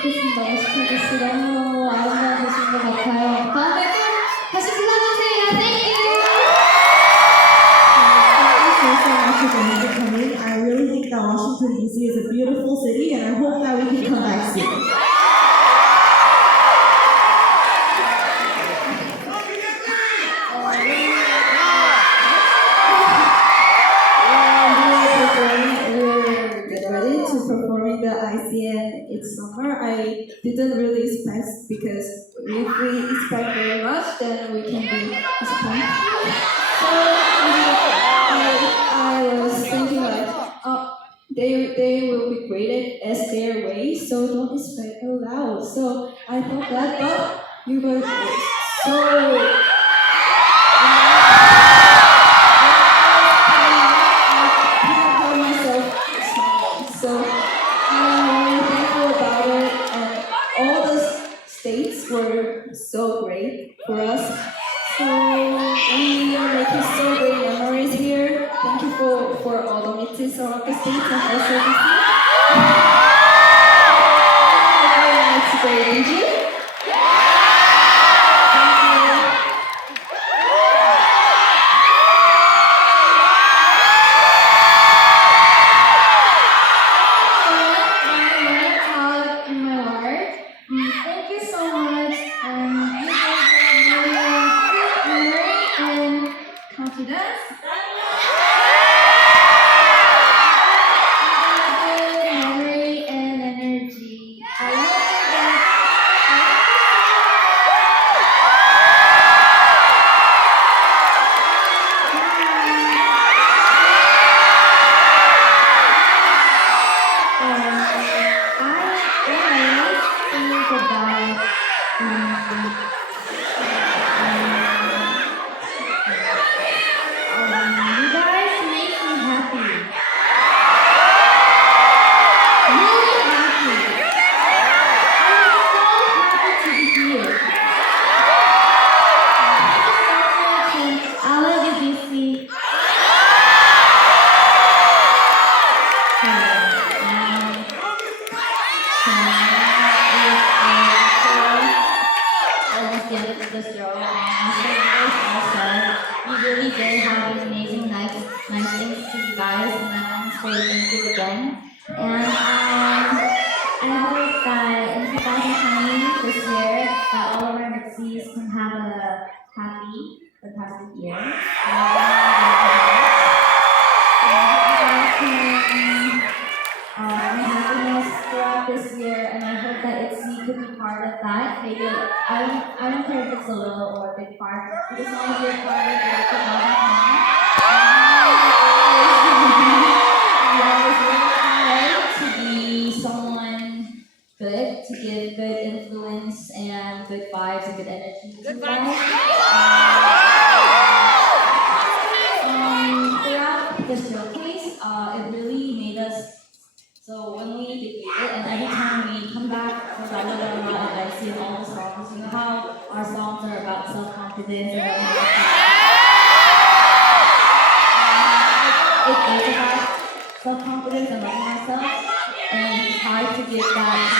좋겠습니다. 워싱턴 DC 너무 아름다운 도시인 것 같아요. 다음에 또 다시 불러주세요. Thank you. Thank you so much again for coming. I really think that Washington DC is a beautiful city, and I hope that we can come back soon. Performing the ICN It's Summer, I didn't really expect, because if we expect very much, then we can be disappointed. So I was thinking like, they will be graded as their way, so don't expect too loud. So I thought that, but you guys were so. So I'm really thankful about it, and all the states were so great for us. So we are making so great memories here. Thank you for all the meetings around the states and also DC. It's great, Itzy. Thank you so much. You guys have a really memory and confidence. Good memory and energy. I love that. You guys make me happy. Really happy. I'm so happy to be here. Thank you so much, and I love you, DC. Almost the end of the show. You really did have an amazing night. Nice things to you guys, and I want to say thank you again. And I hope that in 2020 this year, that all of our Mitzies can have a happy, fantastic year. Happiness throughout this year, and I hope that Itzy could be part of that. Maybe I don't care if it's a little or a big part. I just want to be a part of it. I was really proud to be someone good, to give good influence and good vibes and good energy to you guys. Throughout the showcase, it really made us. So when we debated, and every time we come back for and I see all the songs, you know how our songs are about self-confidence and it is about self-confidence and loving ourselves, and we try to give that